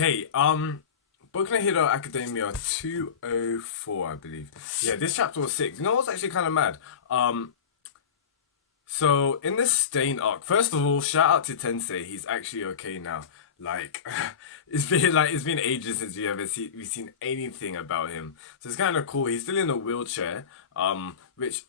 Okay, Boku no Hero Academia 204, I believe. Yeah, this chapter was sick. You know what's actually kind of mad? Um, so in this Stain arc, first of all, shout out to Tensei. He's actually okay now. Like, it's been ages since we've seen anything about him. So it's kind of cool. He's still in a wheelchair. Which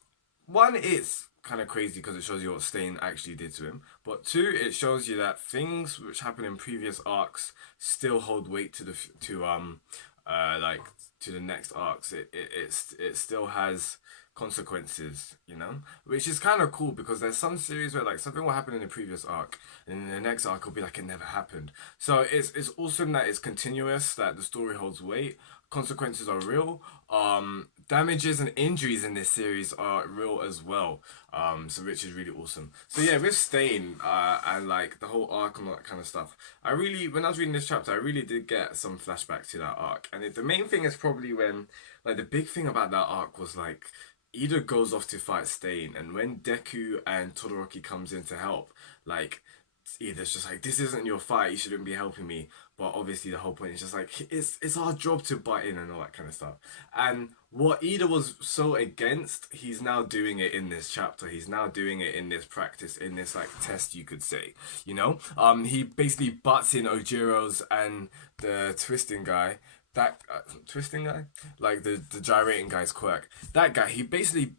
one is kind of crazy because it shows you what Stain actually did to him. But two, it shows you that things which happened in previous arcs still hold weight to like to the next arcs. It still has consequences, which is kind of cool because there's some series where like something will happen in the previous arc and in the next arc will be like it never happened. So it's awesome that it's continuous, that the story holds weight, consequences are real, damages and injuries in this series are real as well, so which is really awesome. So yeah, with Stain and like the whole arc and all that kind of stuff, when I was reading this chapter, I really did get some flashbacks to that arc. And the main thing is probably when, like, the big thing about that arc was like Ida goes off to fight Stain, and when Deku and Todoroki comes in to help, like, Ida's just like, this isn't your fight, you shouldn't be helping me. But obviously the whole point is just like, it's our job to butt in and all that kind of stuff. And what Ida was so against, he's now doing it in this chapter. He's now doing it in this practice, in this like test, you could say. He basically butts in Ojiro's and the twisting guy. That twisting guy, like the gyrating guy's quirk. That guy, he basically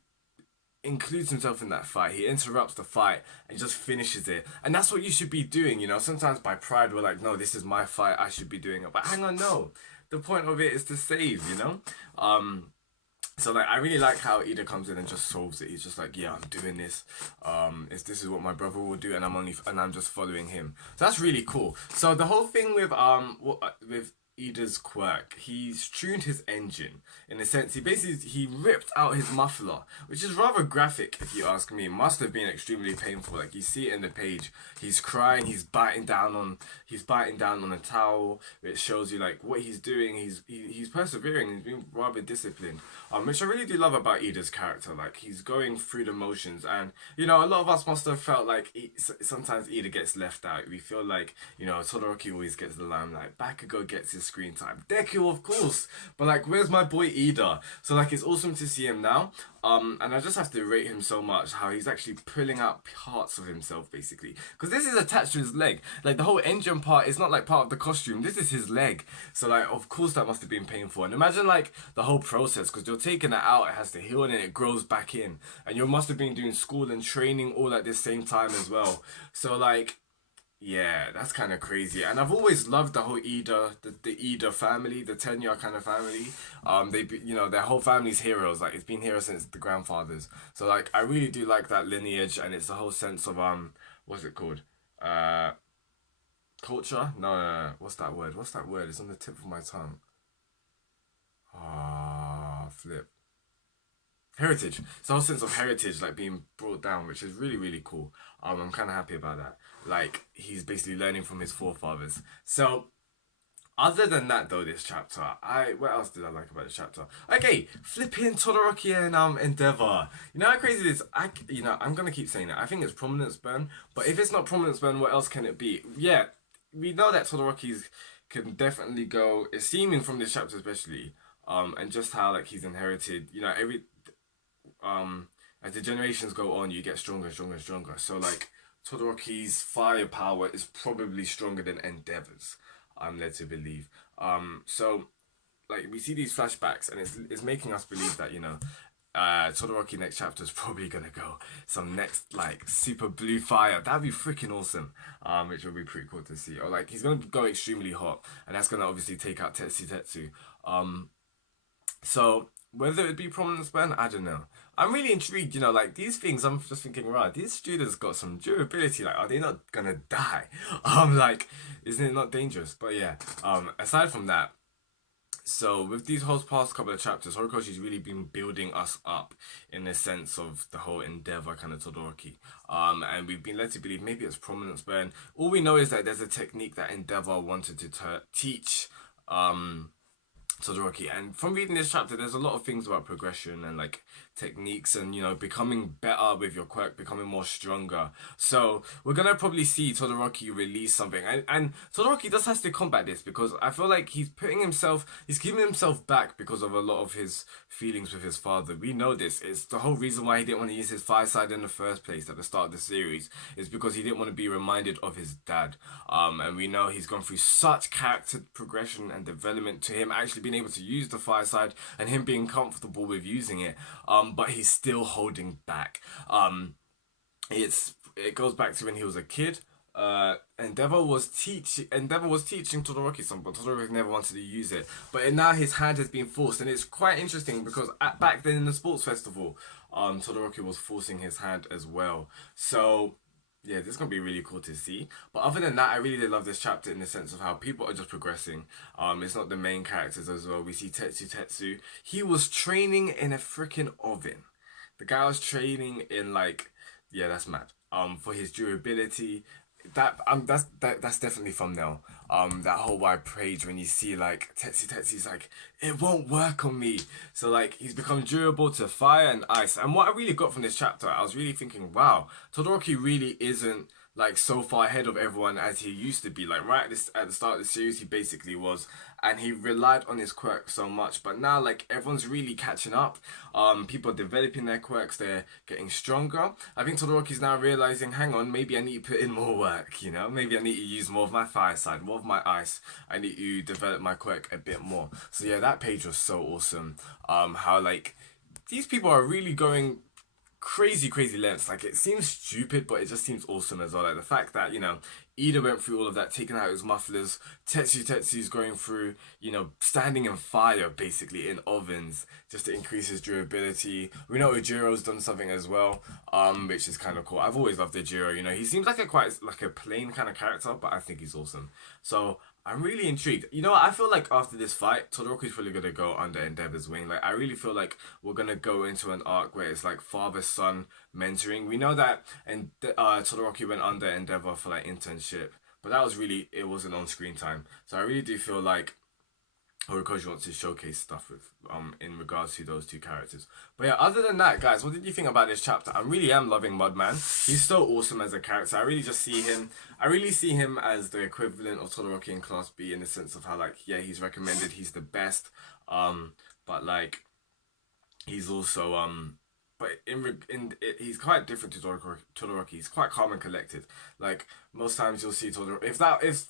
includes himself in that fight. He interrupts the fight and just finishes it. And that's what you should be doing, Sometimes by pride, we're like, no, this is my fight, I should be doing it. But hang on, no. The point of it is to save. So like, I really like how Ida comes in and just solves it. He's just like, yeah, I'm doing this. This is what my brother will do, and I'm just following him. So that's really cool. So the whole thing with Ida's quirk, he's tuned his engine in a sense. He ripped out his muffler, which is rather graphic if you ask me. It must have been extremely painful. Like, you see it in the page, he's crying, he's biting down on a towel. It shows you like what he's doing. He's persevering, he's being rather disciplined, which I really do love about Ida's character. Like, he's going through the motions, and a lot of us must have felt like sometimes Ida gets left out. We feel like, Todoroki always gets the limelight, Bakugo gets his screen time, Deku of course, but like, where's my boy Ida? So like, it's awesome to see him now, and I just have to rate him so much, how he's actually pulling out parts of himself basically, because this is attached to his leg. Like, the whole engine part is not like part of the costume, this is his leg. So like, of course that must have been painful. And imagine like the whole process, because you're taking it out, it has to heal, and then it grows back in, and you must have been doing school and training all at the same time as well. So like, yeah, that's kind of crazy. And I've always loved the whole Ida, the Ida family, the Tenya kind of family. Their whole family's heroes. Like, it's been heroes since the grandfathers. So like, I really do like that lineage, and it's the whole sense of what's it called? Culture? No. What's that word? It's on the tip of my tongue. Flip. Heritage. It's the whole sense of heritage, like, being brought down, which is really, really cool. I'm kind of happy about that. Like, he's basically learning from his forefathers. So, other than that, though, this chapter, what else did I like about this chapter? Okay, flipping Todoroki and Endeavor. You know how crazy it is? I'm gonna keep saying that. I think it's prominence burn, but if it's not prominence burn, what else can it be? Yeah, we know that Todoroki's can definitely go. It's seeming from this chapter especially, and just how like he's inherited. As the generations go on, you get stronger and stronger and stronger. So like, Todoroki's firepower is probably stronger than Endeavor's, I'm led to believe. So like, we see these flashbacks, and it's making us believe that, Todoroki next chapter is probably gonna go some next like super blue fire. That'd be freaking awesome. Which would be pretty cool to see. Or like, he's gonna go extremely hot, and that's gonna obviously take out Tetsu. So whether it be prominence burn, I don't know. I'm really intrigued, like, these things, I'm just thinking, right, these students got some durability, like, are they not gonna die? Like, isn't it not dangerous? But yeah, aside from that, so with these whole past couple of chapters, Horikoshi's really been building us up in the sense of the whole Endeavor kind of Todoroki. And we've been led to believe maybe it's prominence burn. All we know is that there's a technique that Endeavor wanted to teach, Todoroki. And from reading this chapter, there's a lot of things about progression and like techniques and becoming better with your quirk, becoming more stronger. So we're gonna probably see Todoroki release something, and Todoroki just has to combat this because I feel like he's giving himself back because of a lot of his feelings with his father. We know this. It's the whole reason why he didn't want to use his fire side in the first place at the start of the series is because he didn't want to be reminded of his dad. And we know he's gone through such character progression and development to him actually being able to use the fire side and him being comfortable with using it. But he's still holding back. It goes back to when he was a kid. Endeavor was teaching Todoroki something, but Todoroki never wanted to use it. But now his hand has been forced, and it's quite interesting because back then in the sports festival, Todoroki was forcing his hand as well. So yeah, this is gonna be really cool to see. But other than that, I really did love this chapter in the sense of how people are just progressing. It's not the main characters as well. We see Tetsu. He was training in a freaking oven. The guy was training in yeah, that's mad. For his durability. That's definitely thumbnail. That whole wide page when you see like Tetsu's like, it won't work on me. So like he's become durable to fire and ice. And what I really got from this chapter, I was really thinking, wow, Todoroki really isn't like so far ahead of everyone as he used to be. Like right at the start of the series, he basically was, and he relied on his quirk so much. But now like everyone's really catching up. People are developing their quirks. They're getting stronger. I think Todoroki's now realizing, hang on, maybe I need to put in more work. Maybe I need to use more of my fire side, more of my ice. I need to develop my quirk a bit more. So yeah, that page was so awesome. How like these people are really going crazy lengths. Like it seems stupid, but it just seems awesome as well. Like the fact that Ida went through all of that, taking out his mufflers. Tetsu's going through standing in fire basically in ovens just to increase his durability. We know Ujiro's done something as well, which is kind of cool. I've always loved Ujiro. He seems like a plain kind of character, but I think he's awesome. So I'm really intrigued. I feel like after this fight, Todoroki's probably gonna go under Endeavor's wing. Like, I really feel like we're gonna go into an arc where it's like father-son mentoring. We know that Todoroki went under Endeavor for like internship, but it wasn't on screen time. So I really do feel like Horikoshi wants to showcase stuff with in regards to those two characters. But yeah, other than that, guys, what did you think about this chapter? I really am loving Mudman. He's so awesome as a character. I really see him as the equivalent of Todoroki in Class B in the sense of how he's recommended, he's the best. But like he's also but he's quite different to Todoroki. He's quite calm and collected. Like most times you'll see Todoroki. If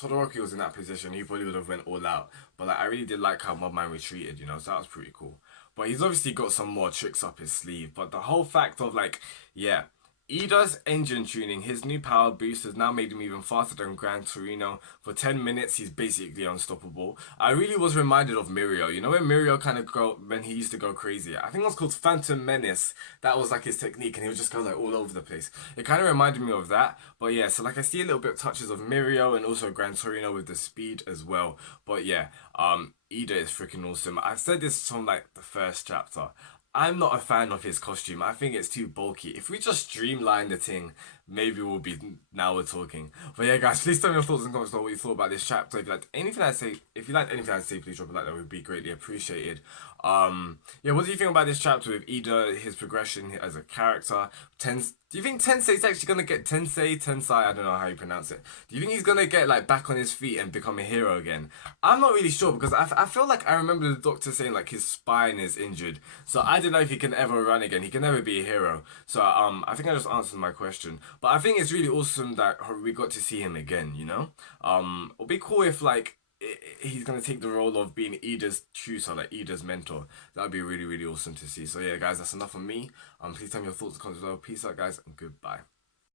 Todoroki was in that position, he probably would have went all out. But I really did like how Mudman retreated, so that was pretty cool. But he's obviously got some more tricks up his sleeve. But the whole fact of Ida's engine tuning, his new power boost has now made him even faster than Gran Torino. For 10 minutes, he's basically unstoppable. I really was reminded of Mirio. When Mirio when he used to go crazy. I think it was called Phantom Menace. That was like his technique, and he would just go all over the place. It kind of reminded me of that. But yeah, so I see a little bit of touches of Mirio and also Gran Torino with the speed as well. But yeah, Ida is freaking awesome. I've said this from the first chapter. I'm not a fan of his costume. I think it's too bulky. If we just streamline the thing, maybe now we're talking. But yeah, guys, please tell me your thoughts in the comments below what you thought about this chapter. If you liked anything I say, please drop a like. That would be greatly appreciated. Yeah, what do you think about this chapter with Ida, his progression as a character? Do you think Tensei's actually gonna get Tensai? I don't know how you pronounce it. Do you think he's gonna get back on his feet and become a hero again? I'm not really sure because I feel like I remember the doctor saying his spine is injured, so I don't know if he can ever run again. He can never be a hero. So I think I just answered my question. But I think it's really awesome that we got to see him again. It'll be cool if he's gonna take the role of being Ida's tutor, Ida's mentor. That'd be really awesome to see. So yeah, guys, that's enough from me. Please tell me your thoughts in the comments below. Peace out, guys, and goodbye.